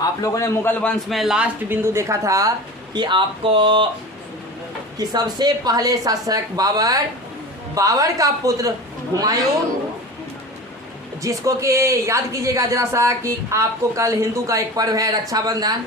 आप लोगों ने मुगल वंश में लास्ट बिंदु देखा था कि आपको कि सबसे पहले शासक बाबर का पुत्र हुमायूं, जिसको कि याद कीजिएगा जरा सा कि आपको कल हिंदू का एक पर्व है रक्षाबंधन,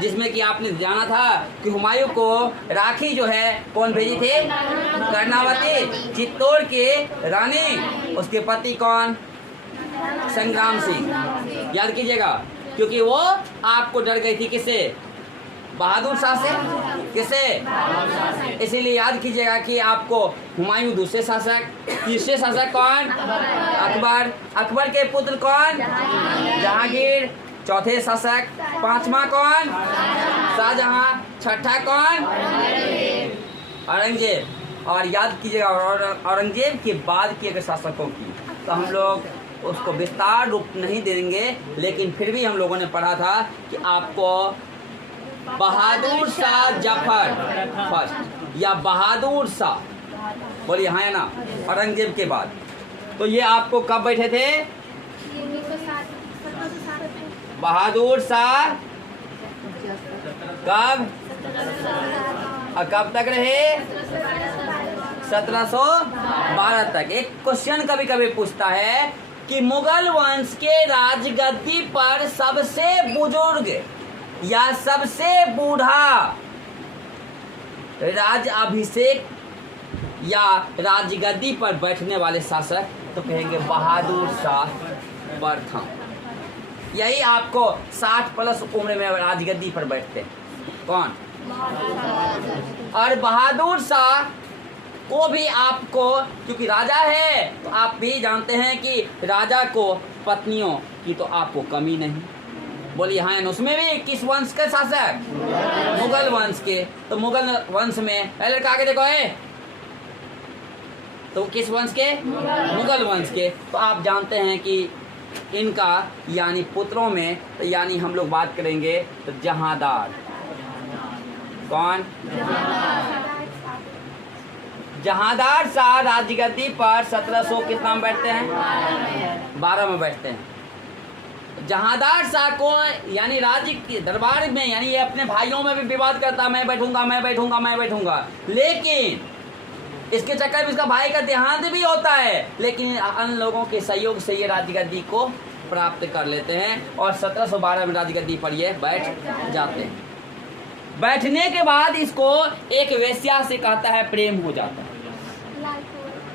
जिसमें कि आपने जाना था कि हुमायूं को राखी जो है कौन भेजी थे? कर्णावती, चित्तौड़ के रानी। उसके पति कौन? संग्राम सिंह। याद कीजिएगा, क्योंकि वो आपको डर गई थी किससे? बहादुर शाह से। किससे? इसीलिए याद कीजिएगा कि आपको हुमायूं दूसरे शासक, तीसरे शासक कौन? अकबर। अकबर के पुत्र कौन? जहांगीर। चौथे शासक, पांचवा कौन? शाहजहां। छठा कौन? औरंगजेब। और याद कीजिएगा औरंगजेब के बाद की अगर शासकों की तो हम लोग उसको विस्तार रूप नहीं देंगे, लेकिन फिर भी हम लोगों ने पढ़ा था कि आपको बहादुर शाह जफर फर्स्ट या बहादुर शाह, बोलिए हाँ या ना, औरंगजेब के बाद। तो ये आपको कब बैठे थे? बहादुर शाह कब और कब तक रहे? 1712 तक। एक क्वेश्चन कभी कभी पूछता है कि मुगल वंश के राजगद्दी पर सबसे बुजुर्ग या सबसे बूढ़ा राज अभिषेक या राजगद्दी पर बैठने वाले शासक तो कहेंगे बहादुर शाह प्रथम। यही आपको 60 प्लस उम्र में राजगद्दी पर बैठते कौन? और बहादुर शाह को भी आपको, क्योंकि राजा है तो आप भी जानते हैं कि राजा को पत्नियों की तो आपको कमी नहीं। बोलिए हाँ, उसमें भी किस वंश के शासक? मुगल वंश के। तो मुगल वंश में लड़का आगे देखो है तो किस वंश के? मुगल वंश के। तो आप जानते हैं कि इनका यानी पुत्रों में तो यानी हम लोग बात करेंगे तो जहांदार कौन? जहांदार शाह राजगद्दी पर 1700 कितना में बैठते हैं? 12 में बैठते हैं। जहांदार शाह को यानी राज्य के दरबार में यानी ये अपने भाइयों में भी विवाद करता, मैं बैठूंगा मैं बैठूंगा मैं बैठूंगा, लेकिन इसके चक्कर में इसका भाई का देहांत भी होता है, लेकिन अन्य लोगों के सहयोग से ये राजगद्दी को प्राप्त कर लेते हैं और 1712 में राजगद्दी पर ये बैठ जाते हैं। बैठने के बाद इसको एक वेश्या से कहता है प्रेम हो जाता है,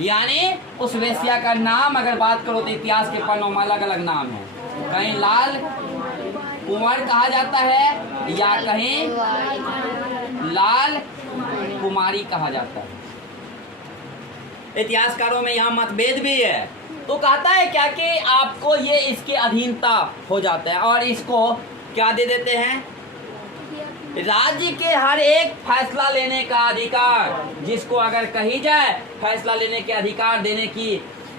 यानी उस वेश्या का नाम अगर बात करो तो इतिहास के पन्नों में अलग अलग नाम है। कहीं लाल कुंवर कहा जाता है या कहीं लाल कुमारी कहा जाता है। इतिहासकारों में यहाँ मतभेद भी है। तो कहता है क्या कि आपको ये इसके अधीनता हो जाता है और इसको क्या दे देते हैं? राज्य के हर एक फैसला लेने का अधिकार, जिसको अगर कही जाए फैसला लेने के अधिकार देने की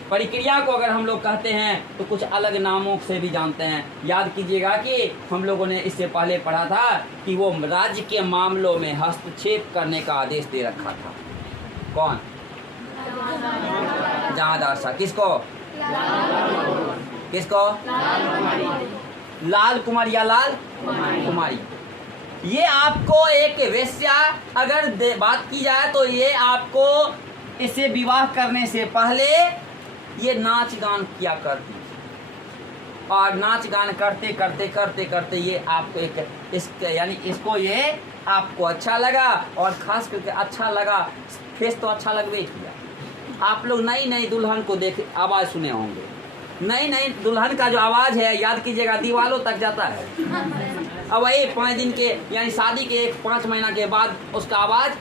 प्रक्रिया को अगर हम लोग कहते हैं तो कुछ अलग नामों से भी जानते हैं। याद कीजिएगा कि हम लोगों ने इससे पहले पढ़ा था कि वो राज्य के मामलों में हस्तक्षेप करने का आदेश दे रखा था। कौन? जहांदार शाह। किसको? किसको? लाल कुमारी या लाल कुमारी। ये आपको एक वेश्या अगर बात की जाए तो ये आपको इसे विवाह करने से पहले ये नाच गान किया करती और नाच गान करते करते करते करते ये आपको एक यानी इसको ये आपको अच्छा लगा और खास करके अच्छा लगा, फेस तो अच्छा लगवे किया। आप लोग नई नई दुल्हन को देख आवाज़ सुने होंगे, नई नई दुल्हन का जो आवाज़ है याद कीजिएगा दीवालों तक जाता है। अब वही 5 दिन के यानी शादी के 5 महीना के बाद उसका आवाज़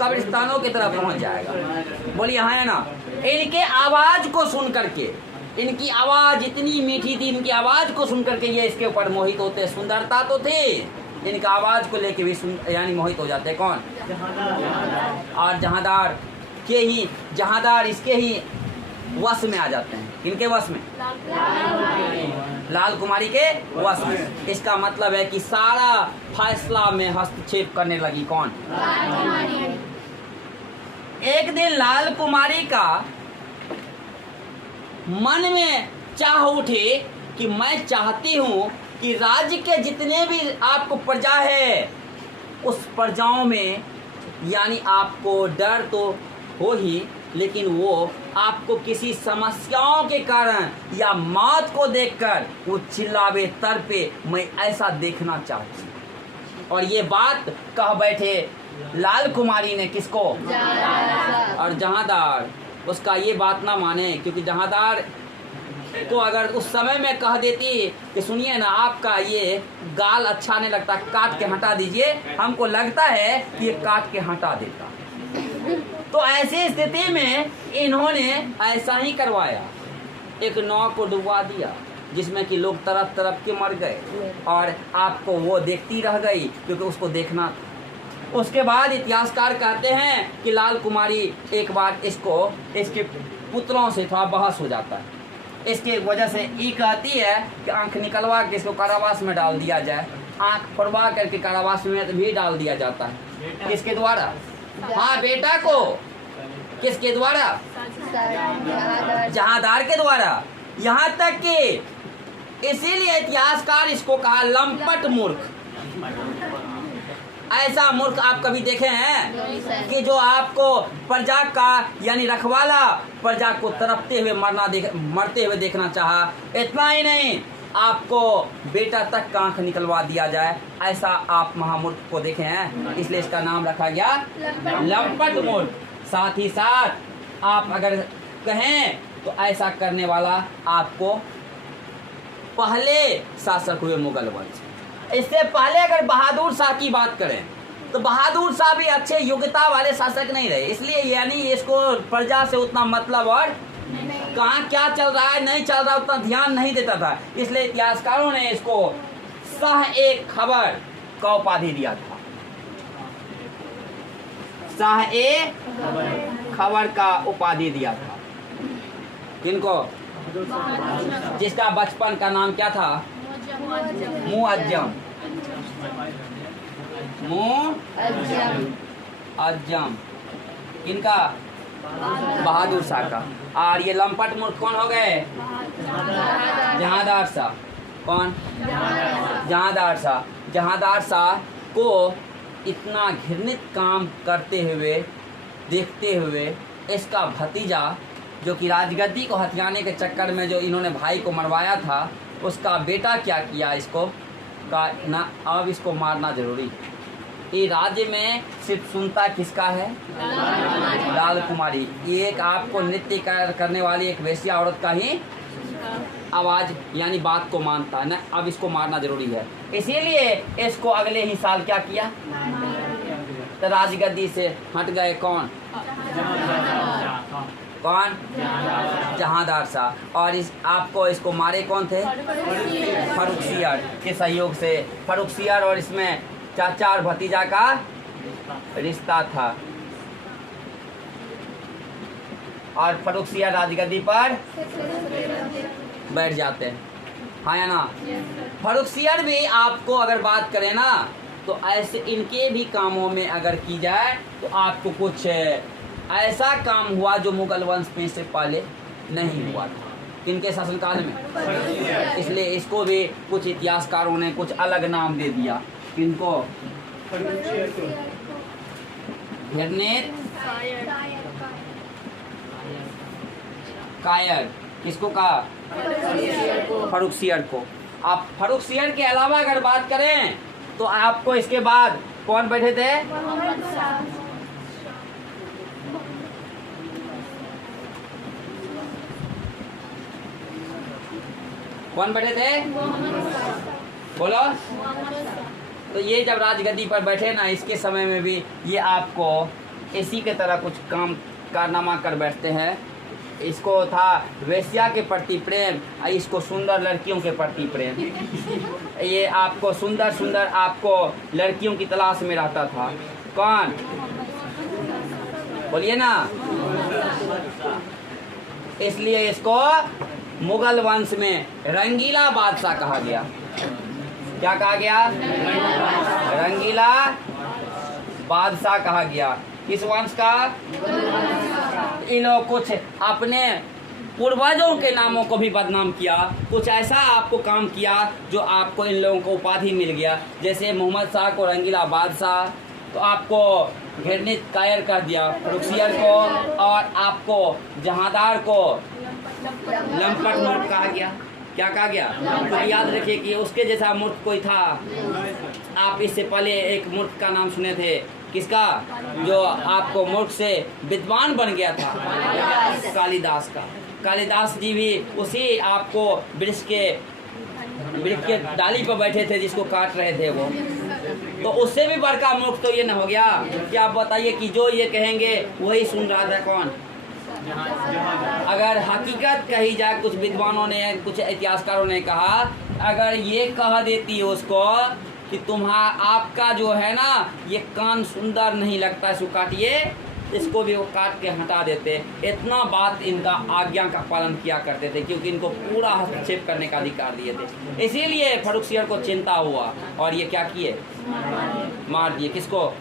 कब्रिस्तानों की तरफ पहुंच जाएगा। बोलिए हाँ है ना। इनके आवाज़ को सुन करके, इनकी आवाज़ इतनी मीठी थी, इनकी आवाज़ को सुन करके ये इसके ऊपर मोहित होते। सुंदरता तो थी, इनका आवाज़ को लेके भी यानी मोहित हो जाते। कौन? और जहांदार के ही जहांदार इसके ही वश में आ जाते हैं। किनके वश में? लाल कुमारी के वश में। इसका मतलब है कि सारा फैसला में हस्तक्षेप करने लगी। कौन? एक दिन लाल कुमारी का मन में चाह उठे कि मैं चाहती हूँ कि राज्य के जितने भी आपको प्रजा है, उस प्रजाओं में यानी आपको डर तो हो ही, लेकिन वो आपको किसी समस्याओं के कारण या मौत को देखकर वो चिल्लावे तड़पे, मैं ऐसा देखना चाहती हूँ। और ये बात कह बैठे लाल कुमारी ने किसको? और जहांदार उसका ये बात ना माने, क्योंकि जहांदार को अगर उस समय में कह देती कि सुनिए ना, आपका ये गाल अच्छा नहीं लगता, काट के हटा दीजिए, हमको लगता है कि ये काट के हटा देता। तो ऐसी स्थिति में इन्होंने ऐसा ही करवाया, एक नाव को डुबा दिया जिसमें कि लोग तरफ तरफ के मर गए और आपको वो देखती रह गई क्योंकि उसको देखना था। उसके बाद इतिहासकार कहते हैं कि लाल कुमारी एक बार इसके पुत्रों से थोड़ा बहस हो जाता है। इसके वजह से ये कहती है कि आंख निकलवा के इसको कारावास में डाल दिया जाए। आंख फोड़वा करके कारावास में भी डाल दिया जाता है। किसके द्वारा? हाँ, बेटा को। किसके द्वारा? जहांदार के द्वारा। यहाँ तक कि इसीलिए इतिहासकार इसको कहा लंपट मूर्ख। ऐसा मूर्ख आप कभी देखे हैं कि जो आपको प्रजा का यानी रखवाला प्रजा को तड़पते हुए मरते हुए देखना चाहा। इतना ही नहीं, आपको बेटा तक का आंख निकलवा दिया जाए, ऐसा आप महामूर्ख को देखे हैं, इसलिए इसका नाम रखा गया लंपट मूर्ख। साथ ही साथ आप अगर कहें तो ऐसा करने वाला आपको पहले शासक हुए मुगल वंश। इससे पहले अगर बहादुर शाह की बात करें तो बहादुर शाह भी अच्छे योग्यता वाले शासक नहीं रहे, इसलिए यानी इसको प्रजा से उतना मतलब और कहाँ क्या चल रहा है नहीं चल रहा उतना ध्यान नहीं देता था। इसलिए इतिहासकारों ने इसको शाह-ए खबर का उपाधि दिया था। शाह-ए खबर का उपाधि दिया था। किनको? जिसका बचपन का नाम क्या था? मुअज्जम। मुअज्जम। इनका बहादुर शाह का। और ये लंपट मूर्ख कौन हो गए? जहांदार शाह। कौन? जहांदार शाह। जहांदार शाह को इतना घृणित काम करते हुए देखते हुए इसका भतीजा जो कि राजगद्दी को हथियाने के चक्कर में जो इन्होंने भाई को मरवाया था, उसका बेटा क्या किया, इसको का ना अब इसको मारना जरूरी। ये राज्य में सिर्फ सुनता किसका है? लाल कुमारी। ये एक आपको नृत्य करने वाली एक वेश्या औरत का ही आवाज यानी बात को मानता है ना, अब इसको मारना जरूरी है। इसीलिए इसको अगले ही साल क्या किया? तो राजगद्दी से हट गए। कौन? कौन? जहांदार शाह। और आपको इसको मारे कौन थे? फर्रुखसियर के सहयोग से। फर्रुखसियर और इसमें चाचा और भतीजा का रिश्ता था और फर्रुखसियर राजगद्दी पर बैठ जाते हैं, हाँ या ना? फर्रुखसियर भी आपको अगर बात करें ना तो ऐसे इनके भी कामों में अगर की जाए तो आपको कुछ ऐसा काम हुआ जो मुगल वंश में से पहले नहीं हुआ था। किनके शासनकाल में? इसलिए इसको भी कुछ इतिहासकारों ने कुछ अलग नाम दे दिया। किनको? घृणित कायर। किसको कहा? फर्रुखसियर को। आप फर्रुखसियर के अलावा अगर बात करें तो आपको इसके बाद कौन बैठे थे? कौन बैठे थे? बोलो। तो ये जब राजगद्दी पर बैठे ना, इसके समय में भी ये आपको इसी के तरह कुछ काम कारनामा कर बैठते हैं। इसको था वेश्या के प्रति प्रेम, इसको सुंदर लड़कियों के प्रति प्रेम। ये आपको सुंदर सुंदर आपको लड़कियों की तलाश में रहता था। कौन? बोलिए ना। इसलिए इसको मुगल वंश में रंगीला बादशाह कहा गया। क्या कहा गया? रंगीला बादशाह कहा गया। किस वंश का? इन लोग कुछ अपने पूर्वजों के नामों को भी बदनाम किया, कुछ ऐसा आपको काम किया जो आपको इन लोगों को उपाधि मिल गया। जैसे मोहम्मद शाह को रंगीला बादशाह, तो आपको घृणित कायर कर दिया फर्रुखसियर को, और आपको जहांदार को लंपट मूर्ख कहा गया। क्या कहा गया? तो याद रखिए कि उसके जैसा मूर्ख कोई था। आप इससे पहले एक मूर्ख का नाम सुने थे, किसका? जो आपको मूर्ख से विद्वान बन गया था, कालिदास का। कालिदास जी भी उसी आपको वृक्ष के डाली पर बैठे थे जिसको काट रहे थे वो, तो उससे भी बड़का मूर्ख तो ये न हो गया कि आप बताइए कि जो ये कहेंगे वही सुन रहा था कौन? अगर हकीकत कही जाए, कुछ विद्वानों ने, कुछ इतिहासकारों ने कहा, अगर ये कह देती उसको कि आपका जो है ना ये कान सुंदर नहीं लगता, इसको काटिए, इसको भी वो काट के हटा देते। इतना बात इनका आज्ञा का पालन किया करते थे, क्योंकि इनको पूरा हस्तक्षेप करने का अधिकार दिए थे। इसीलिए फर्रुखसियर को चिंता हुआ और ये क्या किए? मार दिए। किसको?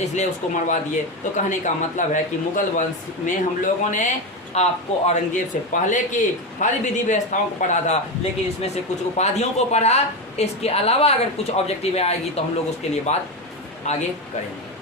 इसलिए उसको मरवा दिए। तो कहने का मतलब है कि मुगल वंश में हम लोगों ने आपको औरंगजेब से पहले की हर विधि व्यवस्थाओं को पढ़ा था, लेकिन इसमें से कुछ उपाधियों को पढ़ा। इसके अलावा अगर कुछ ऑब्जेक्टिव आएगी तो हम लोग उसके लिए बात आगे करेंगे।